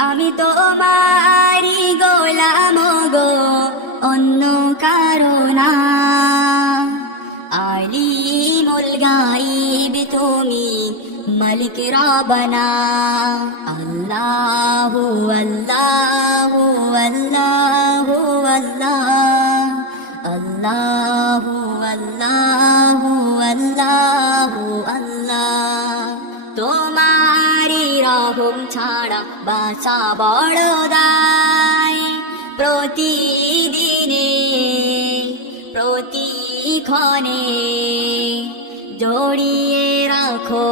আমি তোমারি গোলাম গো, অন্য কারণা আলিমুল গাইব তুমি মালিক রাবনা। আল্লাহু আল্লাহু আল্লাহু আল্লাহ। আল্লাহু আল্লাহু আল্লাহু আল্লাহ। তোমারি রহম ছাড়া বাঁচা বড় দায়। প্রতিদিনে, প্রতিক্ষণে জড়িয়ে রাখো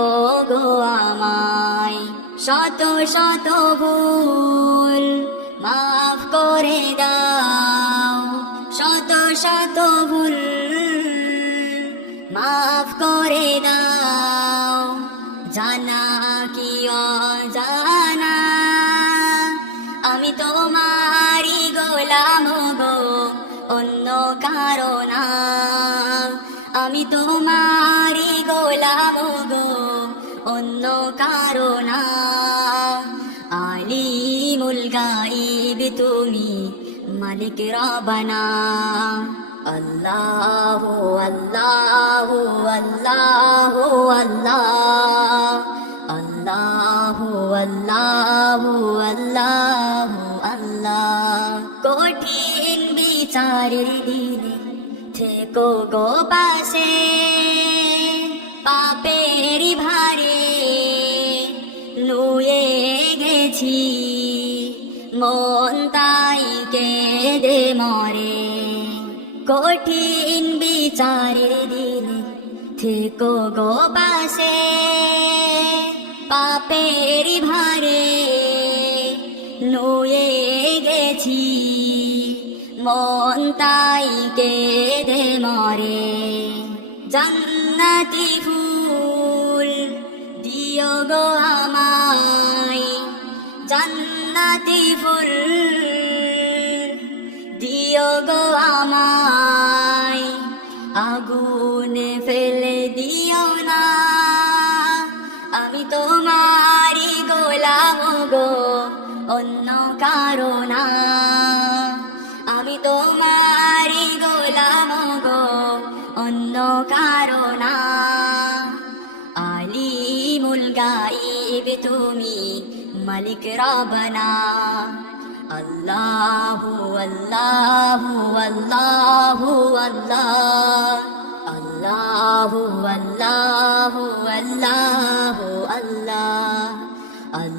গো আমায়। শত শত ভুল মাফ করে দাও। শত শত জানা। কি অজানা আমি তোমারি গোলাম গো, অন্য কারণা আমি তোমারি গোলাম গো, অন্য কারণা আলিমুল গাইব তুমি, মালিক রবানা। আল্লাহ আল্লাহ আল্লাহ আল্লাহ আল্লাহ আল্লাহ আল্লাহ আল্লাহ কঠিন বিচারের দিনে থেকো গো পাশে, পাপের ভারে নুয়ে গেছি। মন তাই কেঁদে মরে। কঠিন বিচারের দিনে থেকো গো পাশে। পাপের ভারে নুয়ে গেছি, মন তাই কেঁদে মরে। জান্নাতি ফুল দিও গো আমায়, জান্নাতি ফুল গো, অন্য কারণা আমি তোমারি গোলাম গো, অন্য কারণা আলিমুল গাইব তুমি, মালিক রাবনা আল্লাহু আল্লাহু আল্লাহু আল্লাহ। আল্লাহু আল্লাহু আল্লাহু আল্লাহ।